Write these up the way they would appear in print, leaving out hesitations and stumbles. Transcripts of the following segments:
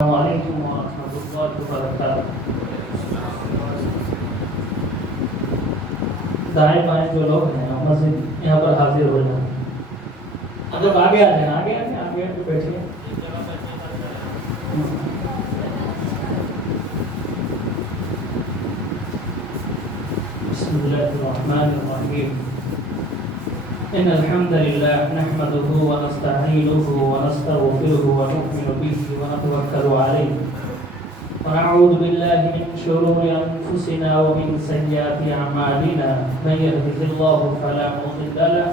السلام علیکم ورحمۃ اللہ وبرکاتہ۔ دائیں بائیں جو لوگ ہیں مسجد یہاں پر حاضر ہو جائیں، مطلب آگے آ جائیں، آگے آ کے بیٹھیے۔ بسم اللہ الرحمن الرحیم۔ ان الحمد للہ نحمده ونستعینه ونستغفره ونؤمن به ونتوکل علیہ ونعوذ باللہ من شرور انفسنا ومن سیئات اعمالنا من يهده الله فلا مضل له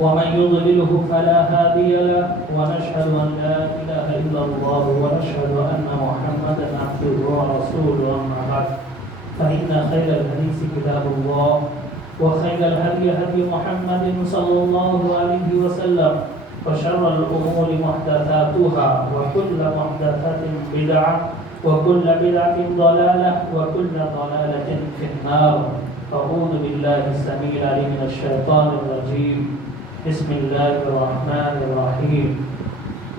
ومن يضلله فلا هادي له ونشهد ان لا اله الا الله ونشهد ان محمدا عبده ورسوله اما بعد فان خير الحديث كتاب الله وخير الهدي هدي محمد صلى الله عليه وسلم وشر الأمور محدثاتها وكل محدثة بدعة وكل بدعة ضلالة وكل ضلالة في النار. أعوذ بالله السميع العليم من الشيطان الرجيم. بسم الله الرحمن الرحيم.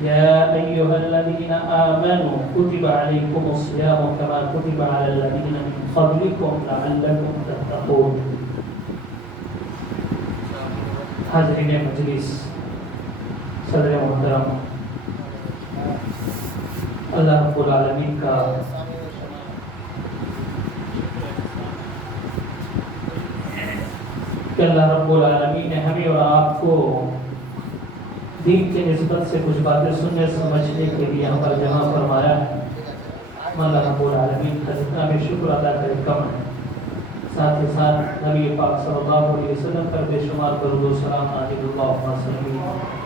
يا أيها الذين آمنوا كتب عليكم الصيام كما كتب على الذين من قبلكم لعلكم تتقون. حاضرین مجلس، صدر محترم، اللہ رب العالمین کا کہ اللہ رب العالمین نے ہمیں اور آپ کو دین کے نسبت سے کچھ باتیں سننے سمجھنے کے لیے یہاں پر جمع فرمایا ہے۔ اللہ رب العالمین کا جتنا بھی شکر ادا کرے کم ہے، ساتھ ہی ساتھ نبی پاک صلی اللہ علیہ وسلم پر بے شمار درود و سلام نازل اللہ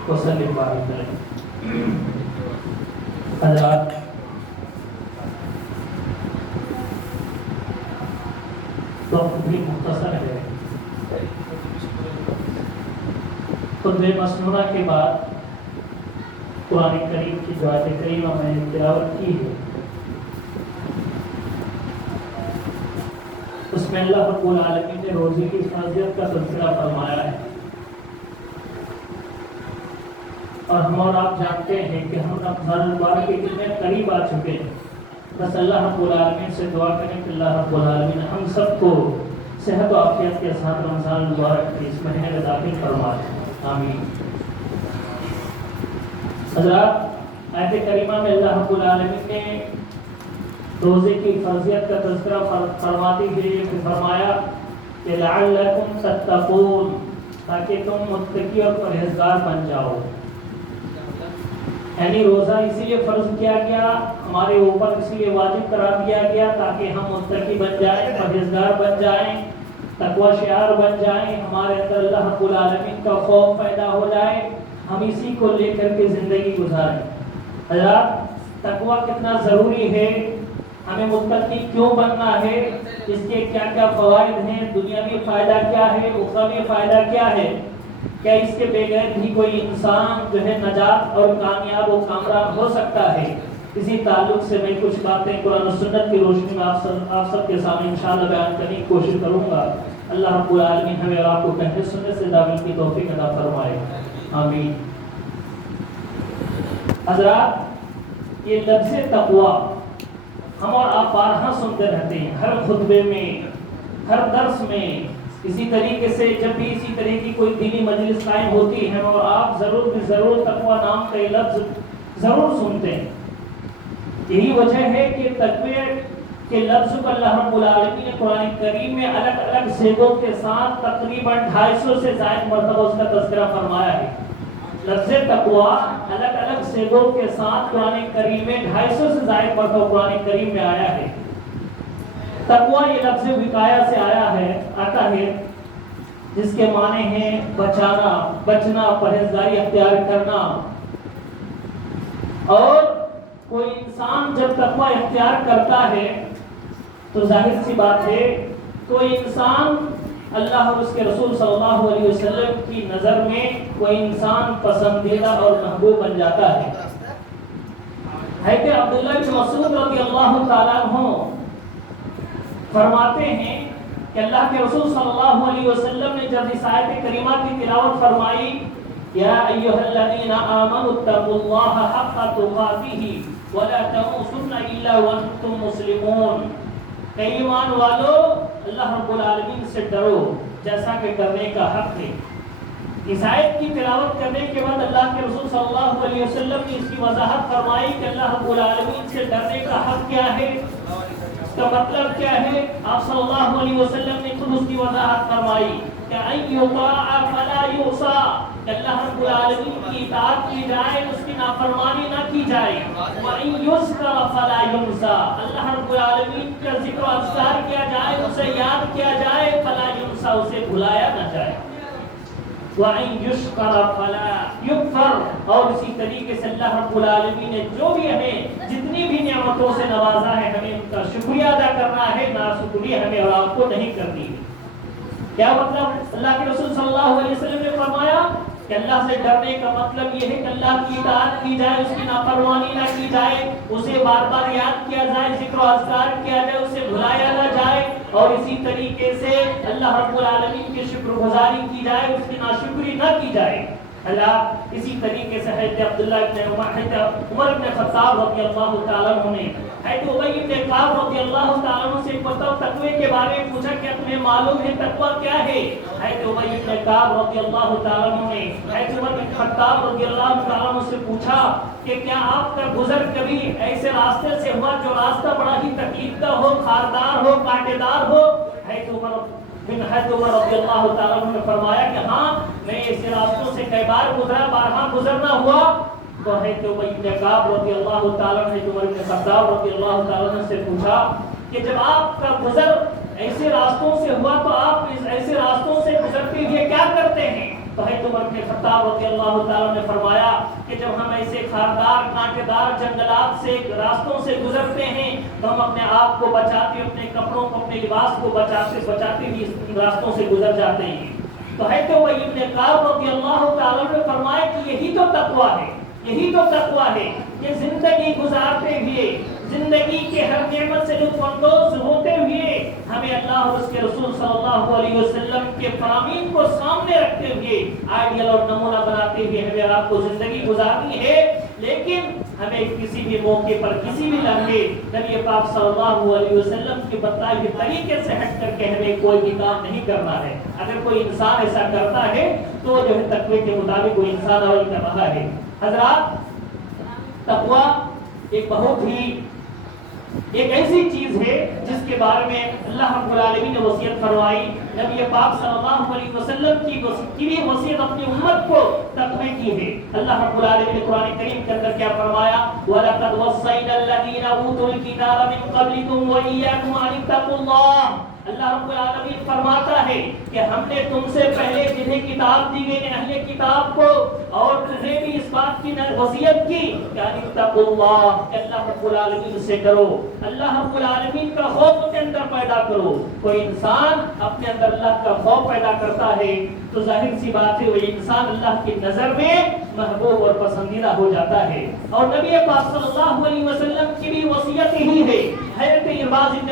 وسلم بارک کریں۔ حضرات، تو بھی مختصر ہے۔ خطبہ مسنونہ کے بعد قرآن کریم کی جو آیت کریمہ میں نے تلاوت کی ہے، اس میں اللہ رب العالمین نے روزے کی فرضیت کا تذکرہ فرمایا ہے، اور ہم اور آپ جانتے ہیں کہ ہم رمضان المبارک کے کتنے قریب آ چکے ہیں۔ بس اللہ رب العالمین سے دعا کریں کہ اللہ رب العالمین ہم سب کو صحت و عافیت کے ساتھ رمضان المبارک کے اس مہینے میں داخل فرمائے، آمین۔ حضرات، آیت کریمہ میں اللہ رب العالمین نے روزے کی فرضیت کا تذکرہ فرماتے ہوئے فرمایا کہ لعلکم تتقون، تاکہ تم متقی اور پرہیزگار بن جاؤ۔ یعنی روزہ اسی لیے فرض کیا گیا، ہمارے اوپر اسی لیے واجب قرار دیا گیا تاکہ ہم متقی بن جائیں، پرہیزگار بن جائیں، تقوی شعار بن جائیں، ہمارے اندر اللہ رب العالمین کا خوف پیدا ہو جائے، ہم اسی کو لے کر کے زندگی گزاریں۔ حضرات، تقوی کتنا ضروری ہے، ہمیں متقی کیوں بننا ہے، اس کے کیا کیا فوائد ہیں، دنیاوی فائدہ کیا ہے، اخروی فائدہ کیا ہے، کیا اس کے بغیر بھی کوئی انسان جو ہے نجات اور کامیاب و کامران ہو سکتا ہے۔ اسی تعلق سے میں کچھ باتیں قرآن و سنت کی روشنی میں آپ سب کے سامنے انشاءاللہ بیان کرنے کی کوشش کروں گا۔ اللہ رب العالمین ہمیں اور آپ کو کہنے سننے سے دامن کی توفیق عطا فرمائے، آمین۔ حضرات، یہ لفظ تقوی ہم اور آپ بارہا سنتے رہتے ہیں، ہر خطبے میں، ہر درس میں، اسی طریقے سے جب بھی اسی طرح کی کوئی دینی مجلس قائم ہوتی ہے اور آپ ضرور تقوی نام کا یہ لفظ ضرور سنتے ہیں۔ یہی وجہ ہے کہ تقوی کے لفظ کو اللہ رب العالمین نے قرآن کریم میں الگ الگ صیغوں کے ساتھ تقریباً 250 سے زائد مرتبہ اس کا تذکرہ فرمایا ہے۔ لفظ تقوی الگ الگ صیغوں کے ساتھ قرآن کریم میں 250 سے زائد مرتبہ قرآن کریم میں آیا ہے۔ تقوی یہ لفظ وقایا سے آتا ہے، جس کے معنی ہیں بچانا، بچنا، پرہیزگاری اختیار کرنا۔ اور کوئی انسان جب تقوی اختیار کرتا ہے تو ظاہر سی بات ہے کوئی انسان اللہ اور اس کے رسول صلی اللہ علیہ وسلم کی نظر میں کوئی انسان پسندیدہ اور محبوب بن جاتا ہے۔ کہ عبداللہ بن مسعود رضی اللہ تعالیٰ عنہ فرماتے ہیں کہ اللہ کے رسول صلی اللہ علیہ وسلم نے جب اس آیت کریمہ کی تلاوت فرمائی، یا ایھا الذین آمنوا اتقوا اللہ حق تقاتہ وَلَا تَمُوتُنَّ إِلَّا وَأَنْتُمْ مُسْلِمُونَ، کہ ایمان والو اللہ رب العالمین سے ڈرو جیسا کہ ڈرنے کا حق ہے۔ اس آیت کی تلاوت کرنے کے بعد اللہ کے رسول صلی اللہ علیہ وسلم نے اس کی وضاحت فرمائی کہ اللہ رب العالمین سے ڈرنے کا حق کیا ہے، اس کا مطلب کیا ہے۔ آپ صلی اللہ علیہ وسلم نے خود اس کی وضاحت فرمائی کہ ان یطاع فلا یعصى، کہ اللہ رب العالمین کی اطاعت کی جائے، اس کی نافرمانی نہ کی جائے، وان یذکر فلا ینسى، اللہ رب العالمین کا ذکر و اذکار کیا جائے، اسے یاد کیا جائے، فلا ینسى، اسے بھلایا نہ جائے، وَإِن يُشْكَرَ فَلَا يُكْفَرْ، اور اسی طریقے سے اللہ رب العالمین نے جو بھی ہمیں جتنی بھی نعمتوں سے نوازا ہے ہمیں ان کا شکریہ ادا کرنا ہے، ناشکری ہمیں اور آپ کو نہیں کرنی ہے۔ کیا مطلب؟ اللہ کے رسول صلی اللہ علیہ وسلم نے فرمایا کہ اللہ سے ڈرنے کا مطلب یہ ہے کہ اللہ کی اطاعت کی جائے، اس کی نافرمانی نہ کی جائے، اسے بار بار یاد کیا جائے، ذکر و اذکار کیا جائے، اسے بھلایا نہ جائے، اور اسی طریقے سے اللہ رب العالمین کی شکر گزاری کی جائے، اس کی ناشکری نہ کی جائے۔ اللہ اسی طریقے سے حضرت عبداللہ ابن عمر بن خطاب رضی اللہ تعالیٰ عنہ نے حضرت ابی بن کعب رضی اللہ تعالیٰ عنہ سے تقوی کے بارے میں پوچھا کہ تمہیں معلوم ہے تقوی کیا ہے؟ حضرت ابی بن کعب رضی اللہ تعالیٰ عنہ نے حضرت عمر بن خطاب رضی اللہ تعالیٰ عنہ سے پوچھا کہ کیا آپ کا گزر کبھی ایسے راستے سے ہوا جو راستہ بڑا ہی تکلیف دہ ہو، خاردار ہو، کانٹے دار ہو؟ حضرت عمر رضی اللہ تعالیٰ عنہ نے فرمایا کہ ہاں میں ایسے راستوں سے کئی بار گزرا، بارہا گزرنا ہوا۔ تو حضرت ابی بن کعب رضی اللہ تعالیٰ عنہ حضرت عمر بن خطاب رضی اللہ تعالیٰ عنہ سے پوچھا کہ جب آپ کا گزر ایسے راستوں سے ہوا تو آپ اس ایسے راستوں سے گزرتے ہوئے کیا کرتے ہیں؟ تو حضرت عمر بن خطاب رضی اللہ تعالیٰ نے فرمایا کہ جب ہم ایسے خاردار کانٹے دار جنگلات سے راستوں سے گزرتے ہیں تو ہم اپنے آپ کو بچاتے، اپنے کپڑوں کو، اپنے لباس کو بچاتے ہوئے اس راستوں سے گزر جاتے ہیں۔ تو حضرت ابی بن کعب رضی اللہ تعالیٰ نے فرمایا کہ یہی تو تقویٰ ہے، یہی تو تقویٰ ہے کہ زندگی گزارتے ہوئے، زندگی کے ہر نعمت سے لطف اندوز ہوتے ہوئے ہمیں اللہ اور اس کے رسول صلی اللہ علیہ وسلم کے فرامین کو سامنے رکھتے ہوئے آئیڈیل اور نمونہ بناتے ہوئے ہمیں آپ کو زندگی گزارنی ہے، لیکن ہمیں کسی بھی موقع پر، کسی بھی لمحے نبی پاک صلی اللہ علیہ وسلم کے بتائے ہوئے طریقے سے ہٹ کر کے ہمیں کوئی بھی کام نہیں کرنا ہے۔ اگر کوئی انسان ایسا کرتا ہے تو جو ہے تقوی کے مطابق وہ انسان عمل کر رہا ہے۔ حضرات، تقوی ایک بہت ہی ایک ایسی چیز ہے جس کے بارے میں اللہ رب العالمین نے وصیت فرمائی، نبی پاک صلی اللہ علیہ وسلم کی بھی وصیت اپنی امت کو تقوی کی ہے۔ اللہ رب العالمین نے قرآن کریم کے اندر کیا فرمایا؟ وَلَقَدْ وَصَّيْنَا الَّذِينَ أُوتُوا الْكِتَابَ مِنْ قَبْلِكُمْ وَإِيَّاكُمْ أَنِ اتَّقُوا اللَّهَ۔ اللہ رب العالمین فرماتا ہے کہ ہم نے تم سے پہلے جنہیں کتاب دی گئی اہل کتاب کو اور تمہیں بھی اس بات کی وصیت کی کہ اتقوا اللہ، کہ اللہ رب العالمین سے ڈرو، اللہ رب العالمین کا خوف اپنے اندر پیدا کرو۔ کوئی انسان اپنے اندر اللہ کا خوف پیدا کرتا ہے تو ظاہر سی بات ہے وہ انسان اللہ کی نظر میں محبوب اور پسندیدہ ہو جاتا ہے۔ اور نبی پاک صلی اللہ علیہ وسلم کی بھی وصیت ہی ہے۔ حضرت ارباز بن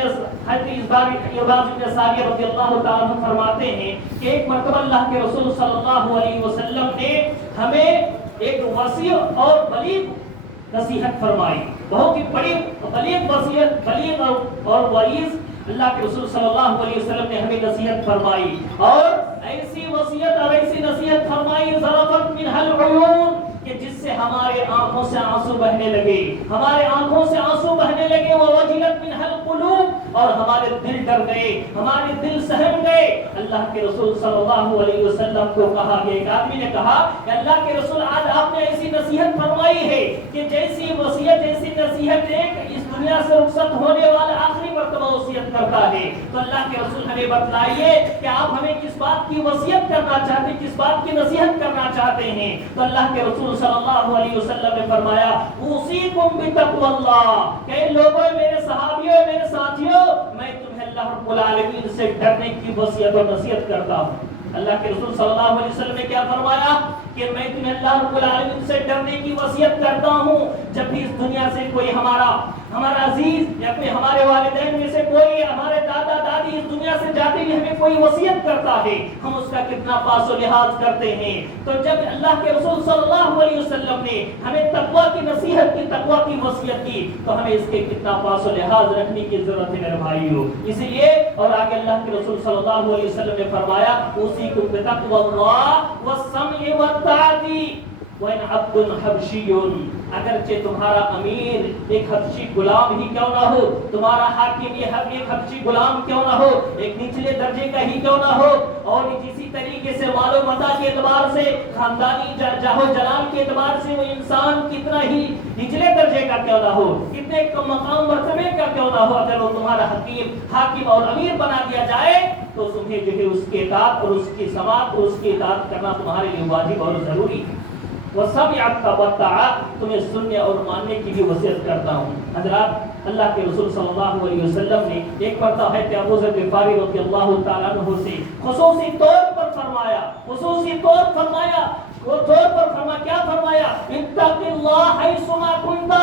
ساریہ رضی اللہ تعالیٰ عنہ فرماتے ہیں کہ ایک مرتبہ اللہ کے رسول صلی اللہ علیہ وسلم نے ہمیں ایک وسیع اور بلیغ نصیحت فرمائی، بہت ہی بڑی بلیغ وصیت، بلیغ اور وعیز اللہ کے رسول صلی اللہ علیہ وسلم نے ہمیں نصیحت فرمائی، اور ایسی وصیت اور ایسی نصیحت فرمائی ضربت منها العیون، کہ جس سے ہمارے آنکھوں سے آنسو بہنے لگے، ہمارے آنکھوں سے آنسو بہنے لگے، ووجلت منها القلوب، اور ہمارے دل ڈر گئے، ہمارے دل سہم گئے۔ اللہ کے رسول صلی اللہ علیہ وسلم کو کہا گیا، ایک آدمی نے کہا کہ اللہ کے رسول آج آپ نے ایسی نصیحت فرمائی ہے کہ جیسی وصیت، جیسی نصیحت ایک اس دنیا سے رخصت ہونے والا آخری مرتبہ وصیت کرتا ہے، تو اللہ کے رسول ہمیں بتلائیے کہ آپ ہمیں کس بات کی وصیت کرنا چاہتے ہیں، کس بات کی نصیحت کرنا چاہتے ہیں؟ تو اللہ کے رسول صلی اللہ علیہ وسلم نے فرمایا اوصیکم بتقوی اللہ، کہ لوگوں، میرے صحابیوں، میرے ساتھیوں، میں تمہیں اللہ رب العالمین سے ڈرنے کی وصیت اور نصیحت کرتا ہوں۔ اللہ کے رسول صلی اللہ علیہ وسلم نے کیا فرمایا کہ میں تمہیں اللہ رب العالمین سے ڈرنے کی وصیت کرتا ہوں۔ جب بھی اس دنیا سے کوئی ہمارا ہمارا عزیز یا کوئی ہمارے والدین میں سے کوئی ہمارے دادا دادی اس دنیا سے جاتے ہوئے ہمیں کوئی وصیت کرتا ہے، ہم اس کا کتنا پاس و لحاظ کرتے ہیں۔ تو جب اللہ کے رسول صلی اللہ علیہ وسلم نے ہمیں تقویٰ کی نصیحت کی، تقویٰ کی وصیت کی، تو ہمیں اس کے کتنا پاس و لحاظ رکھنے کی ضرورت ہے میرے بھائیو۔ اسی لیے اور آگے اللہ کے رسول صلی اللہ علیہ وسلم نے فرمایا اوصیکم بتقوی اللہ والسمع والطاعۃ وَإِنْ عَبْدٌ حَبْشِيٌّ، اگرچہ تمہارا امیر ایک حبشی غلام ہی کیوں نہ ہو، تمہارا حاکم یہ ایک حبشی غلام کیوں نہ ہو، ایک نچلے درجے کا ہی کیوں نہ ہو، اور اسی طریقے سے مال و متاع کے اعتبار سے، خاندانی جاہ و جلال کے اعتبار سے وہ انسان کتنا ہی نچلے درجے کا کیوں نہ ہو، کتنے کم مقام مرتبے کا کیوں نہ ہو، اگر وہ تمہارا حاکم اور امیر بنا دیا جائے تو تمہیں جو ہے اس کی اطاعت اور اس کی سماعت اور اس کی اطاعت کرنا تمہارے لیے واجب اور ضروری ہے۔ وَسَمْعَكَ وَطَاعَةَ، تمہیں سننے اور ماننے کی بھی وصیت کرتا ہوں۔ حضرات، اللہ کے رسول صلی اللہ علیہ وسلم نے ایک مرتبہ حضرت ابو ذر غفاری رضی اللہ تعالیٰ عنہ سے خصوصی طور پر فرمایا، کیا فرمایا؟ اتق اللہ حیثما کنت،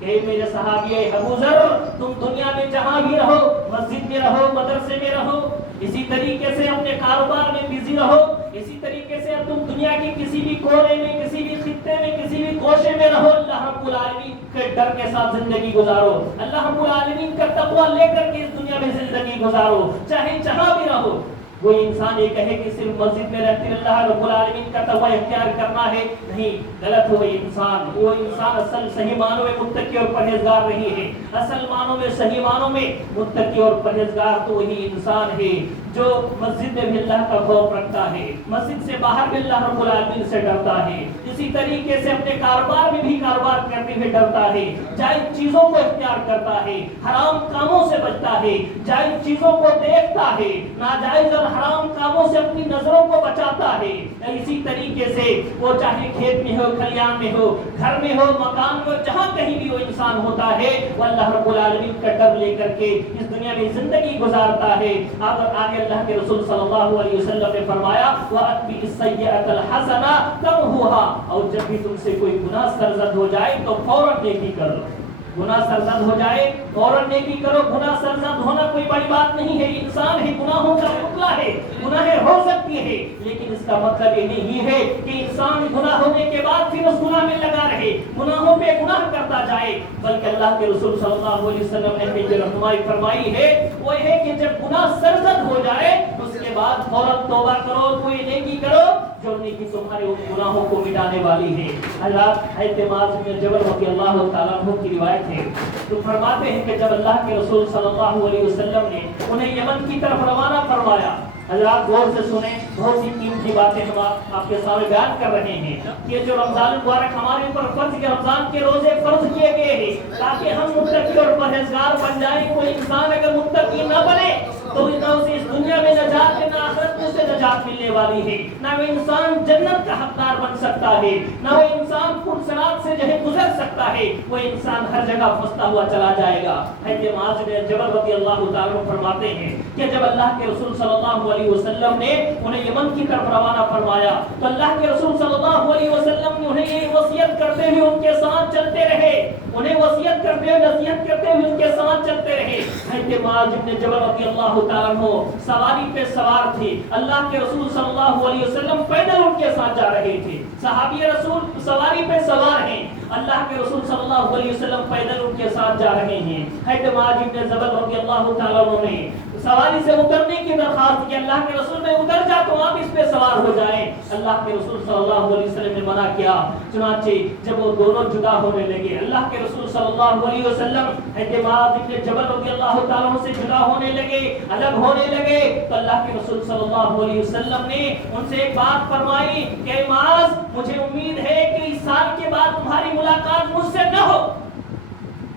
کہ میرے صحابی ابو ذر، تم دنیا میں جہاں بھی رہو، مسجد میں رہو، مدرسے میں رہو، اسی طریقے سے اپنے کاروبار میں بزی رہو، اسی طریقے سے تم دنیا کے کسی بھی کونے میں، کسی بھی خطے میں، کسی بھی کوشے میں رہو، اللہ رب العالمین کے ڈر کے ساتھ زندگی گزارو، اللہ رب العالمین کا تقویٰ لے کر کے اس دنیا میں زندگی گزارو، چاہے جہاں بھی رہو۔ وہ انسان یہ کہے کہ صرف مسجد میں رہتے اللہ رب العالمین کا تقویٰ اختیار کرنا ہے، نہیں، غلط ہو وہ انسان اصل صحیح معنوں میں متقی اور پرہیزگار نہیں ہے، اصل معنوں میں، صحیح معنوں میں متقی اور پرہیزگار تو وہی انسان ہے جو مسجد میں بھی اللہ کا خوف رکھتا ہے، مسجد سے باہر بھی اللہ رب العالمین سے ڈرتا ہے، اسی طریقے سے اپنے کاروبار میں بھی کاروبار کرتے ہوئے ڈرتا ہے، جائز چیزوں کو اختیار کرتا ہے، حرام کاموں سے بچتا ہے، جائز چیزوں کو دیکھتا ہے، ناجائز اور حرام کاموں سے اپنی نظروں کو بچاتا ہے۔ اسی طریقے سے وہ چاہے کھیت میں ہو، کھلیان میں ہو، گھر میں ہو، مکان میں ہو، جہاں کہیں بھی وہ انسان ہوتا ہے، وہ اللہ رب العالمین کا ڈر لے کر کے اس دنیا میں زندگی گزارتا ہے۔ آگے اللہ کے رسول صلی اللہ علیہ وسلم نے فرمایا وَأَتْبِعِ السَّيِّئَةَ الْحَسَنَةَ تَمْحُوهَا، اور جب بھی تم سے کوئی گناہ سرزد ہو جائے تو فوراً نیکی کر لو، گناہ سرزد ہو جائے فوراً نیکی کرو۔ گناہ سرزد ہونا کوئی بڑی بات نہیں ہے، انسان ہے، گناہوں کا پتلا ہے، گناہیں ہو سکتی ہے، لیکن اس کا مطلب یہ نہیں ہے کہ انسان گناہ ہونے کے بعد پھر اس گناہ میں لگا رہے، گناہوں پہ گناہ کرتا جائے، بلکہ اللہ کے رسول صلی اللہ علیہ وسلم نے جو رہنمائی فرمائی ہے وہ یہ ہے کہ جب گناہ سرزد ہو جائے اس کے بعد فوراً توبہ کرو، کوئی نیکی کرو جو نیکی تمہارے ان گناہوں کو مٹانے والی ہے۔ حضرات، حضرت معاذ بن جبل رضی اللہ تعالیٰ عنہ کی روایت ہے، تو فرماتے ہیں کہ جب اللہ کے رسول صلی اللہ علیہ وسلم نے انہیں یمن کی طرف روانہ فرمایا، حضرات غور سے سنیں، بہت سی قیمتی باتیں ہم آپ کے سامنے بیان کر رہے ہیں کہ جو رمضان المبارک ہمارے اوپر فرض کے رمضان کے روزے فرض کیے گئے ہیں تاکہ ہم متقی اور پرہیزگار بن جائیں۔ کوئی انسان اگر متقی نہ بنے تو نہ اسے اس دنیا میں نجات ہے، نہ آخرت میں اسے نجات ملنے والی ہے، نہ وہ انسان جنت کا حقدار بن سکتا ہے، نہ وہ انسان پرصراط سے جو ہے گزر سکتا ہے، وہ انسان ہر جگہ پھنستا ہوا چلا جائے گا۔ حضرت معاذ بن جبل رضی اللہ تعالیٰ عنہ فرماتے ہیں کہ جب اللہ کے رسول صلی اللہ علیہ وسلم نے انہیں یمن کی طرف روانہ فرمایا تو اللہ کے رسول صلی اللہ علیہ وسلم نے انہیں یہ وصیت کرتے ہوئے ان کے ساتھ چلتے رہے، انہیں وصیت کرتے ہوئے نصیحت کرتے ہوئے ان کے ساتھ چلتے رہے۔ حضرت معاذ بن جبل رضی اللہ تعالیٰ عنہ سواری پہ سوار تھے، اللہ کے رسول صلی اللہ علیہ وسلم پیدل ان کے ساتھ جا رہے تھے، صحابی رسول سواری پہ سوار ہیں، اللہ کے رسول صلی اللہ علیہ وسلم پیدل ان کے ساتھ جا رہے ہیں۔ حضرت معاذ بن جبل رضی اللہ تعالیٰ عنہ نے سواری سے اترنے کی درخواست کی، اللہ کے رسول میں اتر جا تو آپ اس پہ سوار ہو جائیں، اللہ کے رسول صلی اللہ علیہ وسلم نے منع کیا۔ چنانچہ جب وہ دونوں جدا ہونے لگے، اللہ کے رسول صلی اللہ علیہ وسلم حضرت معاذ بن جبل رضی اللہ تعالیٰ عنہ سے جدا ہونے لگے، الگ ہونے لگے، تو اللہ کے رسول صلی اللہ علیہ وسلم نے ان سے ایک بات فرمائی کہ معاذ مجھے امید ہے کہ اس سال کے بعد تمہاری ملاقات مجھ سے نہ ہو۔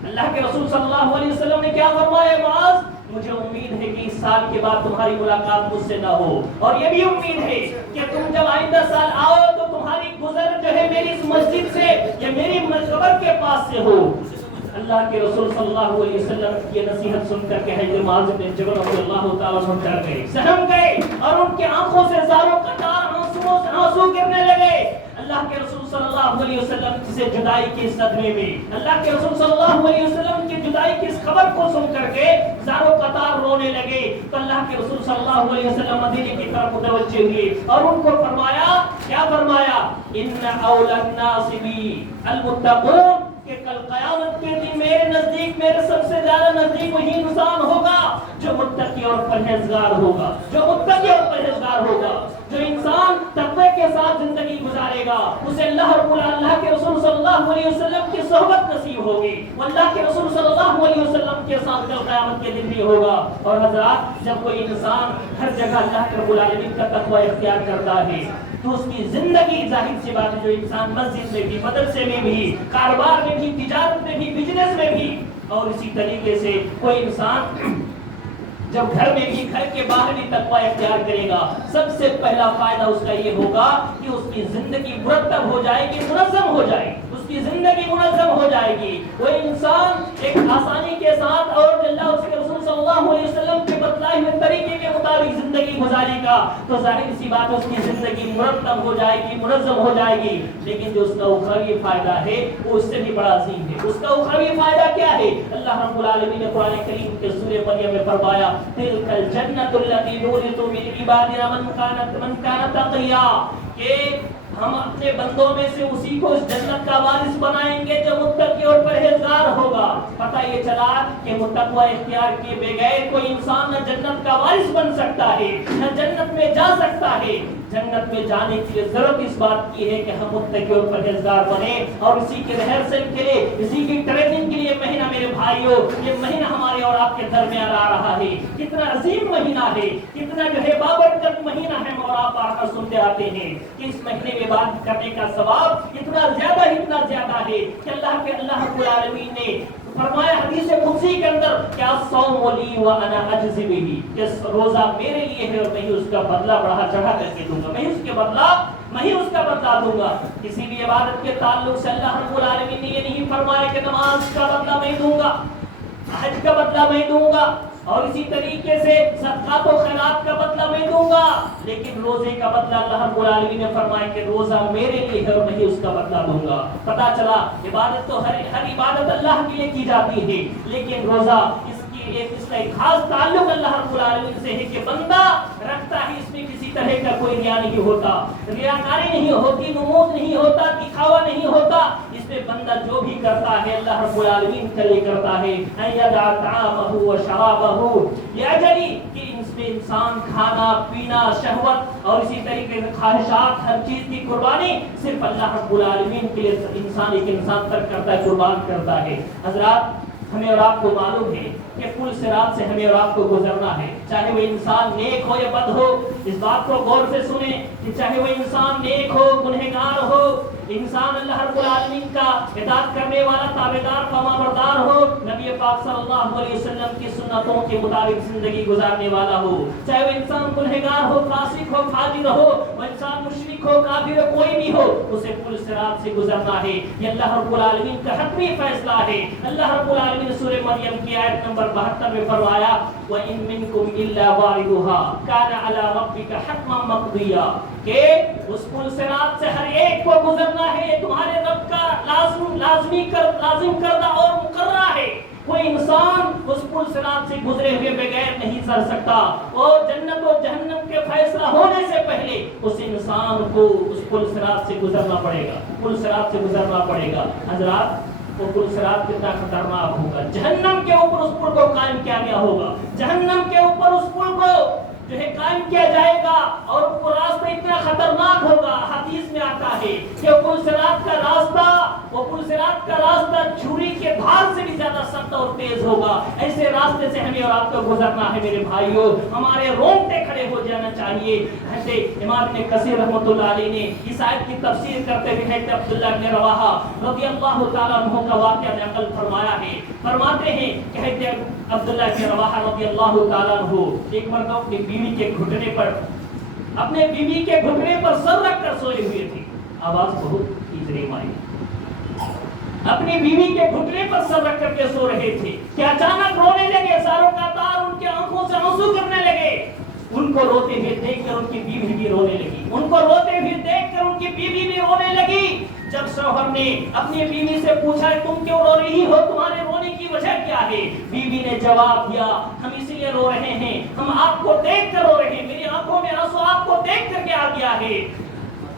اللہ کے رسول صلی اللہ علیہ وسلم نے کیا فرمایا؟ معاذ مجھے امید ہے کہ اس سال کے بعد تمہاری ملاقات مجھ سے نہ ہو، اور یہ بھی امید ہے کہ تم جب آئندہ سال آؤ تو تمہاری گزر جو ہے میری اس مسجد سے یا میری قبر کے پاس سے ہو۔ اللہ کے رسول صلی اللہ علیہ وسلم کی نصیحت سن کر کے حضرت معاذ بن جبل رضی اللہ تعالیٰ عنہ ڈر گئے، سہم گئے، اور ان کی آنکھوں سے زاروں قطار آنسو گرنے لگے۔ اللہ کے رسول صلی اللہ علیہ وسلم سے جدائی کے صدمے میں، اللہ کے رسول صلی اللہ علیہ وسلم کی خبر کو سن کر کے زاروں قطار رونے لگے تو اللہ کے رسول صلی اللہ علیہ وسلم مدینے کی طرف متوجہ ہوئے اور ان کو فرمایا، کیا فرمایا؟ ان اول الناس بی المتقون، کہ کل قیامت کے دن میرے نزدیک، میرے سب سے زیادہ نزدیک وہی انسان ہوگا جو متقی اور پرہیزگار ہوگا، جو متقی اور پرہیزگار ہوگا، جو انسان تقوی کے ساتھ زندگی گزارے گا اسے اللہ کے رسول صلی اللہ علیہ وسلم کی صحبت نصیب ہوگی، اللہ کے رسول صلی اللہ علیہ وسلم کے ساتھ کل قیامت کے دن بھی ہوگا۔ اور حضرات، جب کوئی انسان ہر جگہ اللہ کے رب العالمین کا تقوی اختیار کرتا ہے تو اس کی زندگی، ظاہر سی بات ہے، جو انسان مسجد میں بھی، مدرسے میں بھی، کاروبار میں بھی، تجارت میں بھی، بزنس میں بھی، اور اسی طریقے سے کوئی انسان جب گھر میں بھی، گھر کے باہر بھی تقوی اختیار کرے گا، سب سے پہلا فائدہ اس کا یہ ہوگا کہ اس کی زندگی مرتب ہو جائے گی، منظم ہو جائے گی، اس کی زندگی منظم ہو جائے گی۔ وہ انسان ایک آسانی کے ساتھ اور اللہ اس کے رسول صلی اللہ علیہ وسلم کے بتلائے ہوئے طریقے کے مطابق زندگی گزارے گا تو ظاہر سی بات ہے اس کی زندگی مرتب ہو جائے گی، منظم ہو جائے گی۔ لیکن جو اس کا اخروی فائدہ ہے وہ اس سے بھی بڑا عظیم ہے۔ اس کا اخروی فائدہ کیا ہے؟ اللہ رب العالمین نے قرآن کریم کے سورہ مریم میں فرمایا، تلک الجنت التي نورث من عبادنا من كان تقيا، کہ ہم اپنے بندوں میں سے اسی کو اس جنت کا وارث بنائیں گے جو متقی اور پرہیزگار ہوگا۔ پتہ یہ چلا کہ متقوی اختیار کے بغیر کوئی انسان نہ جنت کا وارث بن سکتا ہے، نہ جنت میں جا سکتا ہے۔ جنت میں جانے کے لیے ضرورت اس بات کی ہے کہ ہم متقی اور پرہیزگار بنے، اور اسی کے ریہرسل کے لیے، اسی کی ٹریننگ کے لیے مہینہ، میرے بھائیوں، یہ مہینہ ہمارے اور آپ کے درمیان آ رہا ہے۔ کتنا عظیم مہینہ ہے، کتنا جو ہے بابرکت مہینہ ہے، اور آپ آ کر سنتے آتے ہیں کہ اس مہینے میں بات کرنے کا ثواب اتنا زیادہ ہے کہ اللہ رب العالمین نے فرمایا حدیث قدسی کے اندر، کیا صوم لی وانا اجزی بہ، کہ روزہ میرے لیے ہے اور میں ہی اس کا بدلہ بڑھا چڑھا کر کے دوں گا، میں ہی اس کا بدلہ دوں گا۔ کسی بھی عبادت کے تعلق سے اللہ رب العالمین نے یہ نہیں فرمایا کہ نماز کا بدلہ میں دوں گا، حج کا بدلہ میں دوں گا، اور اسی طریقے سے صدقات و خیرات کا بدلہ میں دوں گا، لیکن روزے کا بدلہ اللہ رب العالمین نے فرمایا کہ روزہ میرے لیے ہے اور میں ہی اس کا بدلہ دوں گا۔ پتہ چلا عبادت تو ہر عبادت اللہ کے لیے کی جاتی ہے، لیکن روزہ اس کا ایک خاص تعلق اللہ رب العالمین سے ہے کہ بندہ رکھتا ہے، اس میں کسی طرح کا کوئی ریا نہیں ہوتا، ریاکاری نہیں ہوتی، نمود نہیں ہوتا، دکھاوا نہیں ہوتا، اس میں بندہ جو بھی کرتا ہے اللہ رب العالمین کے لیے کرتا ہے۔ ایدع طعامہ و شرابہ لأجلی، کہ اس میں انسان کھانا پینا، شہوت اور اسی طریقے سے خواہشات، ہر چیز کی قربانی صرف اللہ رب العالمین کے لیے ایک انسان ترک کرتا ہے، قربان کرتا ہے۔ حضرات، ہمیں اور آپ کو معلوم ہے کہ پل صراط سے ہمیں اور آپ کو گزرنا ہے، چاہے وہ انسان نیک ہو یا بد ہو۔ اس بات کو غور سے سنیں کہ چاہے وہ انسان نیک ہو، گنہگار ہو، انسان اللہ رب العالمین کا اطاعت کرنے والا، تابعدار، فرمانبردار ہو، نبی پاک صلی اللہ علیہ وسلم کی سنتوں کے مطابق زندگی گزارنے والا ہو، چاہے وہ انسان گنہگار ہو، فاسق ہو، فاجر ہو، وہ انسان مشرک ہو، کافر ہو، کوئی بھی ہو، اسے پل صراط سے گزرنا ہے۔ یہ اللہ رب العالمین کا حتمی فیصلہ ہے۔ اللہ رب العالمین نے سورہ مریم کی آیت نمبر 72 میں فرمایا، وَإِن مِّنكُمْ إِلَّا وَارِدُهَا كَانَ عَلَى رَبِّكَ حَتْمًا مَّقْضِيًّا، کہ اس پل صراط سے ہر ایک کو گزرنا ہے، یہ تمہارے رب کا لازم کردہ اور مقررہ ہے۔ کوئی انسان اس پل صراط سے گزرے ہوئے بغیر نہیں چل سکتا، اور جنت و جہنم کے فیصلہ ہونے سے پہلے اس انسان کو اس پل صراط سے گزرنا پڑے گا، پل صراط سے گزرنا پڑے گا۔ حضرات، وہ پل صراط کتنا خطرناک ہوگا، جہنم کے اوپر اس پل کو قائم کیا گیا ہوگا، جہنم کے اوپر اس پل کو جو ہے قائم کیا جائے گا، اور وہ راستہ اتنا خطرناک ہوگا۔ حدیث میں آتا ہے کہ پل صراط کا راستہ چھری کے دھار سے بھی زیادہ سخت اور تیز ہوگا۔ ایسے راستے سے ہمیں اور آپ کو گزرنا ہے میرے بھائیوں، ہمارے رونگٹے کھڑے ہو جانا چاہیے۔ ایسے امام ابن کثیر رحمۃ اللہ علیہ نے اس آیت کی تفسیر کرتے ہوئے حضرت عبداللہ بن رواحہ رضی اللہ تعالیٰ عنہ کا واقعہ نقل فرمایا ہے۔ فرماتے ہیں کہ حضرت عبداللہ بن رواحہ رضی اللہ تعالیٰ عنہ ایک مرتبہ اپنی بیوی کے گھٹنے پر سر رکھ کر سوئے ہوئے تھے۔ آواز بہت تیز آئی، اپنی بیوی کے گھٹنے پر سر رکھ کر کے سو رہے تھے کہ اچانک رونے لگے، ساروں کا تار ان کے آنکھوں سے آنسو کرنے لگے۔ ان کو روتے ہوئے دیکھ کر ان کی بیوی بھی رونے لگی، ان کو روتے ہوئے دیکھ کر ان کی بیوی بھی رونے لگی۔ جب شوہر نے اپنی بیوی سے پوچھا تم کیوں رو رہی ہو، تمہارے رونے کی وجہ وجہ کیا ہے؟ بیوی نے جواب دیا ہم اس لیے رو رہے ہیں، ہم آپ کو دیکھ کر رو رہے ہیں، میری آنکھوں میں آنسو آپ کو دیکھ کر کے آ گیا ہے۔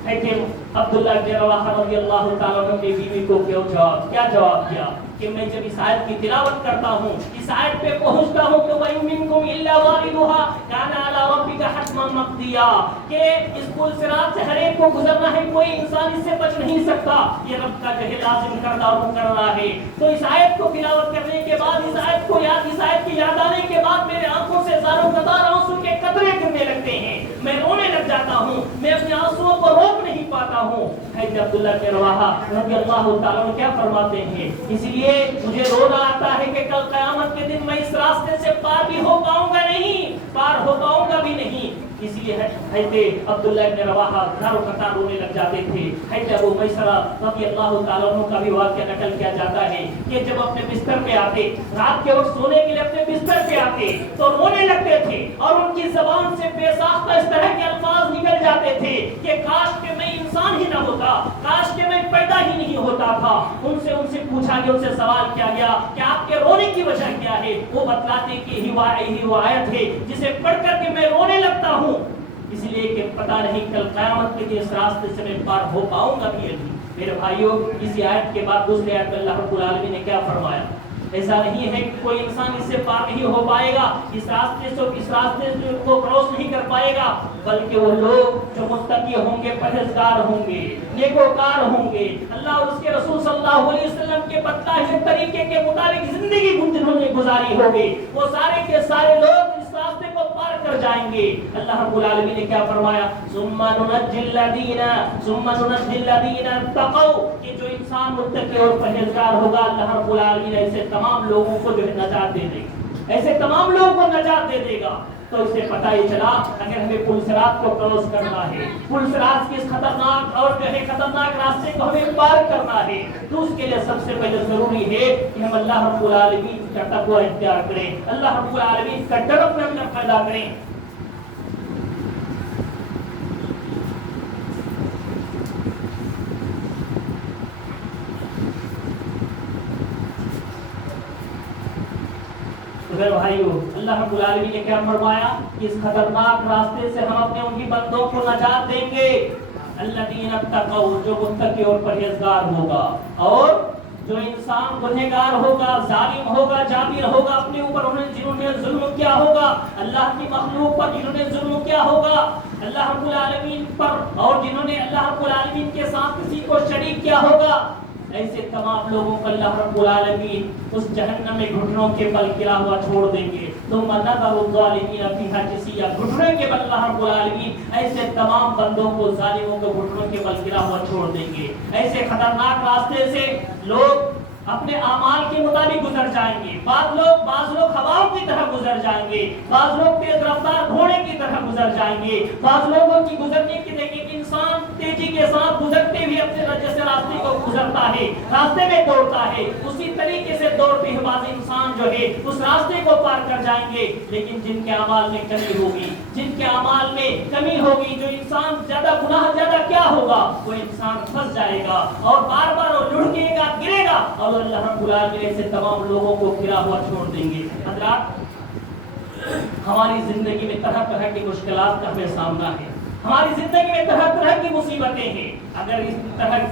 لیکن عبداللہ بن رواحہ رضی اللہ تعالیٰ عنہ نے بیوی کو کیا جواب دیا کہ میں جب اس آیت کی تلاوت کرتا ہوں، اس آیت پہ پہنچتا ہوں کہ وَإِن مِّنكُمْ إِلَّا وَارِدُهَا كَانَ عَلَىٰ رَبِّكَ حَتْمًا مَقْضِيًّا، کہ اس پل صراط سے ہر ایک کو گزرنا ہے، کوئی انسان اس سے بچ نہیں سکتا، یہ رب کا جو ہے لازم کردہ اور مقررہ ہے۔ تو اس آیت کو تلاوت کرنے کے بعد، اس آیت کی یاد آنے کے بعد میرے آنکھوں سے زاروں قطار آنسو کے قطرے گرنے لگتے ہیں، میں رونے لگ جاتا ہوں، میں اپنے آنسوؤں کو روک نہیں پاتا ہوں۔ حضرت عبداللہ بن رواحہ رضی اللہ تعالیٰ عنہ کیا فرماتے ہیں؟ اس لیے مجھے رونا آتا ہے کہ کل قیامت کے دن میں اس راستے سے پار بھی ہو پاؤں گا نہیں، پار ہو پاؤں گا بھی نہیں۔ اس لیے حضرت عبداللہ بن رواحہ گھروں قطار رونے لگ جاتے تھے۔ حضرت ابو میسرہ رضی اللہ تعالیٰ عنہ کا بھی واقعہ نقل کیا جاتا ہے کہ جب اپنے بستر پہ آتے، رات کے وقت سونے کے لیے اپنے بستر پہ آتے تو رونے لگتے تھے، اور ان کی زبان سے بے ساختہ اس طرح کے الفاظ نکل جاتے تھے کہ کاش کہ میں انسان ہی نہ ہوتا، کاش کہ میں پیدا ہی نہیں ہوتا تھا۔ ان سے پوچھا گیا، ان سے سوال کیا گیا کہ آپ کے رونے کی وجہ کیا ہے؟ وہ بتلاتے کہ ہی آیت ہے جسے پڑھ کر کے میں رونے لگتا ہوں، اس لیے کہ پتہ نہیں کل قیامت کے دن اس راستے سے میں پار ہو پاؤں گا بھی نہیں۔ میرے بھائیوں، اس آیت کے بعد دوسرے آیت میں اللہ رب العالمین نے کیا فرمایا؟ ایسا نہیں ہے کہ کوئی انسان اس سے پار نہیں ہو پائے گا، اس راستے سے کو کراس نہیں کر پائے گا، بلکہ وہ لوگ جو متقی ہوں گے، پرہیزگار ہوں گے، نیکوکار ہوں گے، اللہ اور اس کے رسول صلی اللہ علیہ وسلم کے بتلائے طریقے کے مطابق زندگی جنہوں نے گزاری ہوگی، وہ سارے کے سارے لوگ اس راستے کو پار کر جائیں گے۔ اللہ رب العالمین نے کیا فرمایا؟ ثم ننجی الذین اتقوا، کہ جو انسان متقی اور پرہیزگار ہوگا، اللہ رب العالمین ایسے تمام لوگوں کو جو ہے نجات دے دے گا، ایسے تمام لوگوں کو نجات دے دے گا۔ تو اس سے پتہ یہ چلا اگر ہمیں پل صراط کو کراس کرنا ہے، پل صراط کے اس خطرناک اور جو ہے خطرناک راستے کو ہمیں پار کرنا ہے، تو اس کے لیے سب سے پہلے ضروری ہے کہ ہم اللہ رب العالمین کا تقوی اختیار کریں، اللہ رب العالمین کا ڈر اپنے اندر پیدا کریں۔ میرے بھائیو، اللہ رب العالمین نے کیا فرمایا کہ اس خطرناک راستے سے ہم اپنے ان کی بندوں کو نجات دیں گے۔ الذین اتقوا، جو متقی اور پرہیزگار ہوگا، اور جو انسان گنہگار ہوگا، ظالم ہوگا، جابر ہوگا، اپنے اوپر جنہوں نے ظلم کیا ہوگا، اللہ کی مخلوق پر جنہوں نے ظلم کیا ہوگا، اللہ رب العالمین پر، اور جنہوں نے اللہ رب العالمین کے ساتھ کسی کو شریک کیا ہوگا، ایسے تمام لوگوں کو اللہ رب العالمین اس جہنم میں گھٹنوں کے بل گرا ہوا چھوڑ دیں گے۔ ثم نذر الظالمین فیہا جثیا، گھٹنے کے بل اللہ رب العالمین ایسے تمام بندوں کو، ظالموں کو گھٹنوں کے بل گرا ہوا چھوڑ دیں گے۔ ایسے خطرناک راستے سے لوگ اپنے اعمال کے مطابق گزر جائیں گے، بعض لوگ ہواؤں کی طرح گزر جائیں گے، بعض لوگ تیز رفتار گھوڑے کی طرح گزر جائیں گے، بعض لوگوں کی گزرنے کی دیکھیں کہ انسان تیزی کے ساتھ گزرتے ہوئے اپنے جیسے راستے کو گزرتا ہے، راستے میں دوڑتا ہے، اسی طریقے سے دوڑتے ہوئے بعض انسان جو ہے اس راستے کو پار کر جائیں گے۔ لیکن جن کے اعمال میں کمی ہوگی، جن کے اعمال میں کمی ہوگی، جو انسان زیادہ گناہ زیادہ کیا ہوگا، وہ انسان پھنس جائے گا اور بار بار وہ لڑکے گا، گرے گا، اور اللہ رب العالمین سے تمام لوگوں کو گرا ہوا چھوڑ دیں گے۔ حضرات، ہماری زندگی میں طرح طرح کی مشکلات کا ہمیں سامنا ہے، ہماری زندگی میں طرح طرح کی مصیبتیں ہیں۔ اگر اس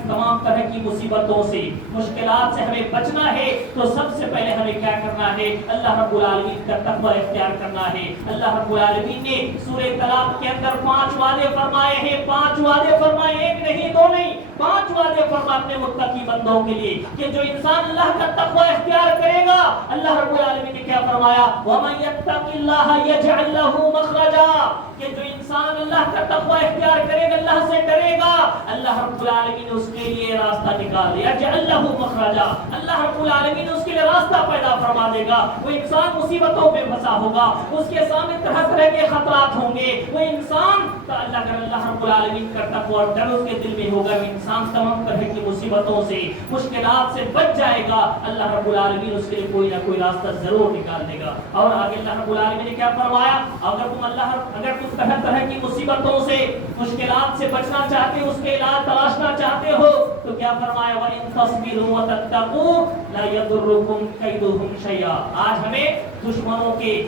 تمام طرح کی مصیبتوں سے، مشکلات سے ہمیں بچنا ہے تو سب سے پہلے ہمیں کیا کرنا ہے؟ اللہ رب العالمین کا تقوی اختیار کرنا ہے۔ اللہ رب العالمین نے سورہ طلاق کے اندر 5 وعدے فرمائے ہیں، 5 وعدے فرمائے، ایک نہیں دو نہیں، 5 وعدے فرمائے اپنے متقی بندوں کے لیے کہ جو انسان اللہ کا تقوی اختیار کرے گا، اللہ رب العالمین نے کیا فرمایا؟ وَمَن يَتَّقِ اللَّهَ يَجْعَل لَّهُ مَخْرَجًا، کہ جو انسان اللہ کا تقوی اختیار کرے گا، اللہ سے ڈرے گا، اللہ رب العالمین اس کے لیے راستہ نکال دے، يَجْعَل لَّهُ مَخْرَجًا، اللہ رب العالمین اس کے لیے راستہ پیدا فرما دے گا۔ وہ انسان مصیبتوں پہ پھنسا ہوگا، اس کے سامنے طرح طرح کے خطرات ہوں گے، وہ انسان اگر اللہ رب العالمین کا تقوی اور ڈر اس کے دل میں ہوگا، انسان تمام طرح کی مصیبتوں سے، مشکلات سے بچ جائے گا، اللہ رب العالمین اس کے لیے کوئی نہ کوئی راستہ ضرور نکال دے گا۔ اور آگے اللہ رب العالمین نے کیا فرمایا؟ اگر تم طرح طرح کی مصیبتوں سے، مشکلات سے بچنا چاہتے ہو، اس کے علاج تلاشنا چاہتے ہو تو کیا فرمایا وَإِن تَصْبِرُوا وَتَتَّقُوا لَا يَضُرُّكُمْ كَيْدُهُمْ شَيْئًا. آج ہمیں دشمنوں کے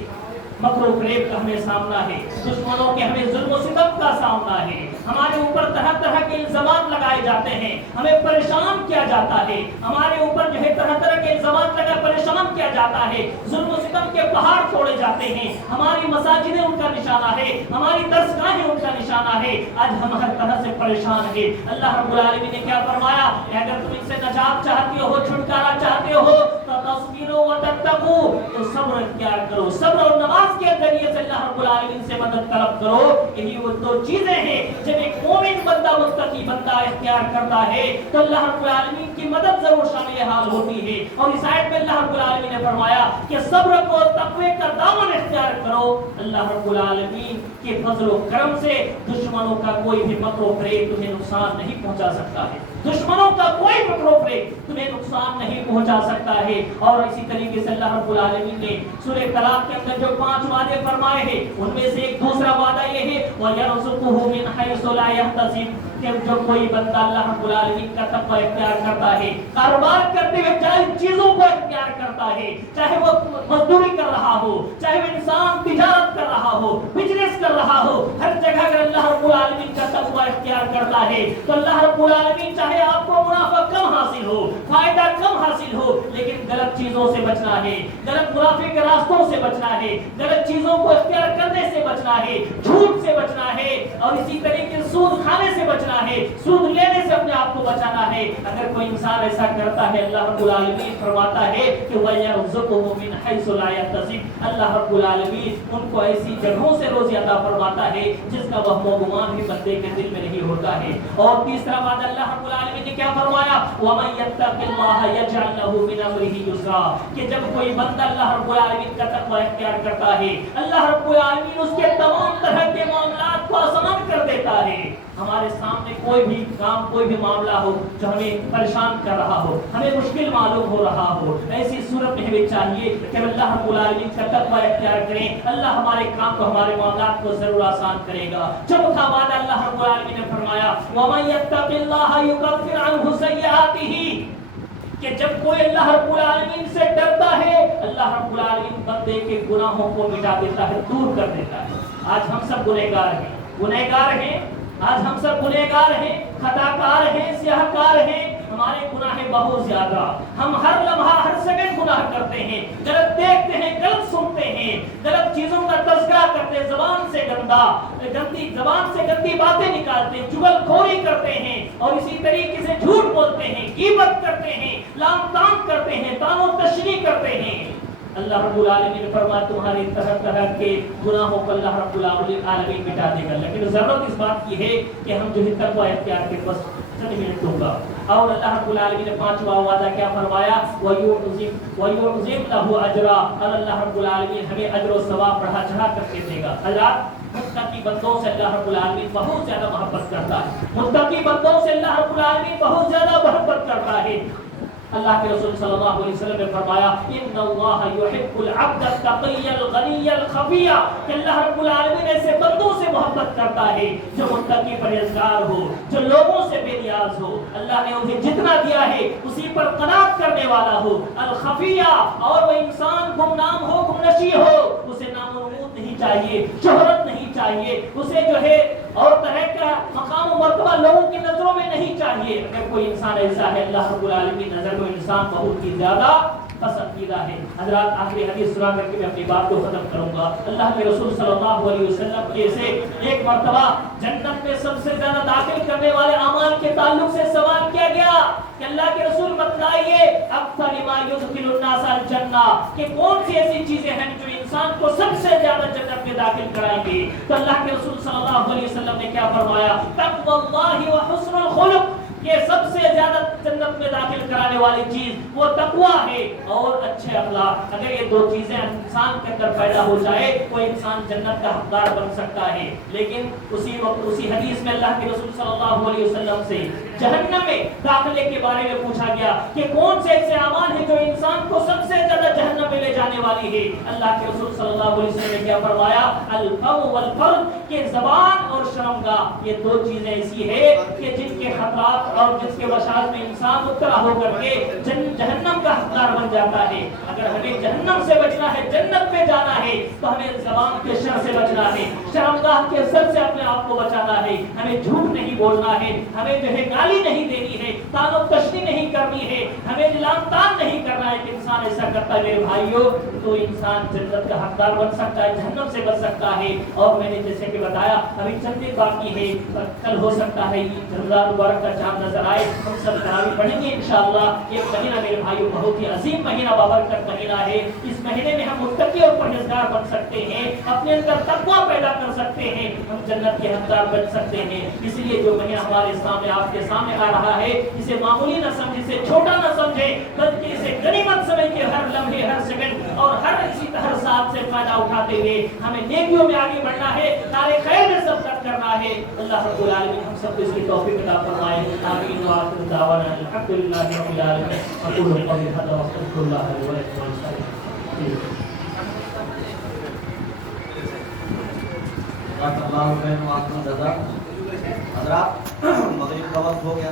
مکر و فریب کا ہمیں سامنا ہے, دشمنوں کے ہمیں ظلم و ستم کا سامنا ہے, ہمارے اوپر طرح طرح کے الزامات لگائے جاتے ہیں, ہمیں پریشان کیا جاتا ہے, ہمارے اوپر جو ہے طرح طرح کے الزامات لگا پریشان کیا جاتا ہے, ظلم و ستم کے پہاڑ چھوڑے جاتے ہیں, ہماری مساجدیں ان کا نشانہ ہے, ہماری درسگاہیں ان کا نشانہ ہے. آج ہم ہر طرح سے پریشان ہیں. اللہ رب العالمین نے کیا فرمایا کہ اگر تم ان سے نجات چاہتے ہو, چھٹکارا چاہتے ہو تو تصبروا وتتقوا, تو صبر اختیار کرو, صبر اور نماز کے ذریعے سے اللہ رب العالمین سے مدد طلب کرو. یہی وہ دو چیزیں ہیں جب ایک مومن بندہ متقی بندہ اختیار کرتا ہے تو اللہ رب العالمین کی مدد ضرور شامل حال ہوتی ہے. اور اس آیت میں اللہ رب العالمین نے فرمایا کہ صبر کو تقوی کا دامن اختیار کرو. اللہ رب العالمین کے فضل و کرم سے دشمنوں کا کوئی بھی مکر و فریب تمہیں نقصان نہیں پہنچا سکتا ہے, دشمنوں کا کوئی مکر و فریب تمہیں نقصان نہیں پہنچا سکتا ہے. اور اسی طریقے سے اللہ رب العالمین نے سورہ طلاق کے اندر جو 5 وعدے فرمائے ہیں ان میں سے ایک دوسرا وعدہ یہ ہے وَيَرْزُقُهُ مِنْ حَيْثُ لَا يَحْتَسِبُ, کہ جو کوئی بندہ اللہ رب العالمین کا تقوی اختیار کرتا ہے, کاروبار کرتے ہوئے جائز چیزوں کو اختیار کرتا ہے, چاہے وہ مزدوری کر رہا ہو, چاہے وہ انسان تجارت کر رہا ہو, بزنس کر رہا ہو, ہر جگہ اگر اللہ رب العالمین کا تقوی اختیار کرتا ہے تو اللہ رب العالمین چاہے آپ کو منافع کم حاصل ہو, فائدہ کم حاصل ہو, لیکن غلط چیزوں سے بچنا ہے, غلط منافع کے راستوں سے بچنا ہے, غلط چیزوں کو اختیار کرنے سے بچنا ہے, جھوٹ سے بچنا ہے, اور اسی طریقے سے سود کھانے سے بچنا ہے, سود لینے سے اپنے آپ کو بچانا ہے. اگر کوئی انسان ایسا کرتا ہے اللہ رب العالمین فرماتا ہے کہ وَيَرْزُقُهُ مِنْ حَيْثُ لَا يَحْتَسِبُ, اللہ رب العالمین ان کو ایسی جگہوں سے روزی عطا فرماتا ہے جس کا وہم و گمان بھی بندے کے دل میں نہیں ہوتا ہے. اور تیسرا بات اللہ رب العالمین نے کیا فرمایا وَمَن يَتَّقِ اللَّهَ يَجْعَلْ لَهُ مِنْ أَمْرِهِ يُسْرًا, کہ جب کوئی بندہ اللہ رب العالمین کا تقوی اختیار کرتا ہے اللہ رب العالمین اس کے تمام طرح کے معاملات کو آسان کر دیتا ہے. ہمارے سامنے کوئی بھی کام, کوئی بھی معاملہ ہو جو ہمیں پریشان کر رہا ہو, ہمیں مشکل معلوم ہو رہا ہو, ایسی صورت میں ہمیں چاہیے کہ اللہ رب العالمین کا تقوی اختیار کریں. اللہ ہمارے کام کو, ہمارے معاملات کو ضرور آسان کرے گا. چوتھا وعدہ اللہ رب العالمین نے فرمایا وَمَن يَتَّقِ اللَّهَ يُكَفِّرْ عَنْهُ سَيِّئَاتِهِ, کہ جب کوئی اللہ رب العالمین سے ڈرتا ہے اللہ رب العالمین بندے کے گناہوں کو مٹا دیتا ہے, دور کر دیتا ہے. آج ہم سب گنہگار ہیں, گنہگار ہیں, آج ہم سب گنہگار ہیں, خطاکار ہیں, سیاہکار ہیں, ہمارے گناہ بہت زیادہ, ہم ہر لمحہ ہر سیکنڈ گناہ کرتے ہیں, غلط دیکھتے ہیں, غلط سنتے ہیں, غلط چیزوں کا تذکرہ کرتے ہیں, زبان سے گندی باتیں نکالتے ہیں, چغل خوری کرتے ہیں, اور اسی طریقے سے جھوٹ بولتے ہیں, غیبت کرتے ہیں, لام تام کرتے ہیں, تان و تشریح کرتے ہیں. اللہ رب العالمین نے فرمایا تمہارے طرح طرح کے گناہوں کو اللہ رب العالمین مٹا دے گا, لیکن ضرورت اس بات کی ہے کہ ہم جو ہے تقوی اختیار کے بس چند منٹ دوں گا. اور اللہ رب العالمین نے 5واں وعدہ کیا فرمایا وَيُعْظِمْ لَهُ أَجْرًا, اور اللہ رب العالمین ہمیں اجر و ثواب بڑھا چڑھا کر کے دے گا. حضرات متقی بندوں سے اللہ رب العالمین بہت زیادہ محبت کرتا ہے, متقی بندوں سے اللہ رب العالمین بہت زیادہ محبت کرتا ہے. اللہ کے رسول صلی اللہ علیہ وسلم نے فرمایا ان اللہ یحب العبد التقی الغنی الخفی, کہ اللہ رب العالمین ایسے بندوں سے محبت کرتا ہے جو متقی پرہیزگار ہو, جو لوگوں سے بے نیاز ہو, اللہ نے انہیں جتنا دیا ہے اسی پر قناعت کرنے والا ہو. الخفیہ, اور وہ انسان گمنام ہو, گمنشی ہو, اسے نام و نمود نہیں چاہیے, شہرت نہیں چاہیے, اسے جو ہے اور طرح کا مقام و مرتبہ لوگوں کی نظروں میں نہیں چاہیے. اگر کوئی انسان ایسا ہے اللہ رب العالمین نظر میں انسان بہت ہی زیادہ پسندیدہ ہے. حضرات آخری حدیث سنا کر کے میں اپنی بات کو ختم کروں گا. اللہ کے رسول صلی اللہ علیہ وسلم کے سے ایک مرتبہ جنت میں سب سے زیادہ داخل کرنے والے اعمال کے تعلق سے سوال کیا گیا کہ اللہ کے رسول بتلائیے اکثر ما یدخل الناس الجنہ, کہ کون سی ایسی چیزیں ہیں جو انسان کو سب سے زیادہ جنت میں داخل کرائیں گے. تو اللہ کے رسول صلی اللہ علیہ وسلم نے کیا فرمایا تقوی اللہ و حسن الخلق, کہ سب سے زیادہ جنت میں داخل کرانے والی چیز وہ تقوی ہے اور اچھے اخلاق. اگر یہ دو چیزیں انسان کے اندر پیدا ہو جائے کوئی انسان جنت کا حقدار بن سکتا ہے. لیکن اسی وقت اسی حدیث میں اللہ کے رسول صلی اللہ علیہ وسلم سے جہنم میں داخلے کے بارے میں پوچھا گیا کہ کون سے ایسے اعمال ہیں جو انسان کو سب سے زیادہ جہنم میں لے جانے آنے والی ہے۔ اللہ کے رسول صلی اللہ علیہ وسلم نے کیا فرمایا؟ الفم والفرد، کہ زبان اور شرمگاہ یہ دو چیزیں ایسی ہے کہ جن کے خطرات اور جس کے وشاعت میں انسان مبتلا ہو کر کے جہنم کا حقدار بن جاتا ہے۔ اگر ہمیں جہنم سے بچنا ہے، جنت میں جانا ہے، تو ہمیں زبان کے شر سے بچنا ہے، شرمگاہ کے سر سے اپنے آپ کو بچانا ہے، ہمیں جھوٹ نہیں بولنا ہے، ہمیں جو ہے گالی نہیں دینی ہے، تان و تشنی نہیں کرنی ہے، ہمیں لام تان نہیں کرنا ہے کہ انسان ایسا کرتا ہے میرے بھائیوں تو انسان جنت کا حقدار بن سکتا ہے، جہنم سے بچ سکتا ہے۔ اور میں نے جیسے کہ بتایا ابھی چند دن باقی ہے، کل ہو سکتا ہے رمضان مبارک کا چاند نظر آئے، ہم سب تراویح پڑھیں گے انشاءاللہ۔ یہ مہینہ میرے بھائیوں بہت ہی عظیم مہینہ، بابرکت مہینہ ہے۔ اس مہینے میں ہم متقی اور پرہیزگار بن سکتے ہیں، اپنے اندر تقویٰ پیدا کر سکتے ہیں، ہم جنت کے حقدار بن سکتے ہیں۔ اس لیے جو مہینہ ہمارے سامنے آپ کے سامنے آ رہا ہے، اسے معمولی نہ سمجھے، اسے چھوٹا نہ سمجھے، بلکہ اسے غنیمت سمجھ کے ہر لمحے، ہر سیکنڈ اور ہر ساتھ سے فائدہ اٹھاتے ہوئے ہمیں نیکیوں میں آگے بڑھنا ہے، کار خیر میں سبقت کرنا ہے۔ اللہ رب العالمین ہم سب کو اس کی توفیق عطا فرمائے۔ آمین وآخر دعوانا الحمدللہ رب العالمین۔ اقول قولی ھذا واستغفر اللہ لي ولکم ولسائر حضرات مغرب کا وقت ہو گیا۔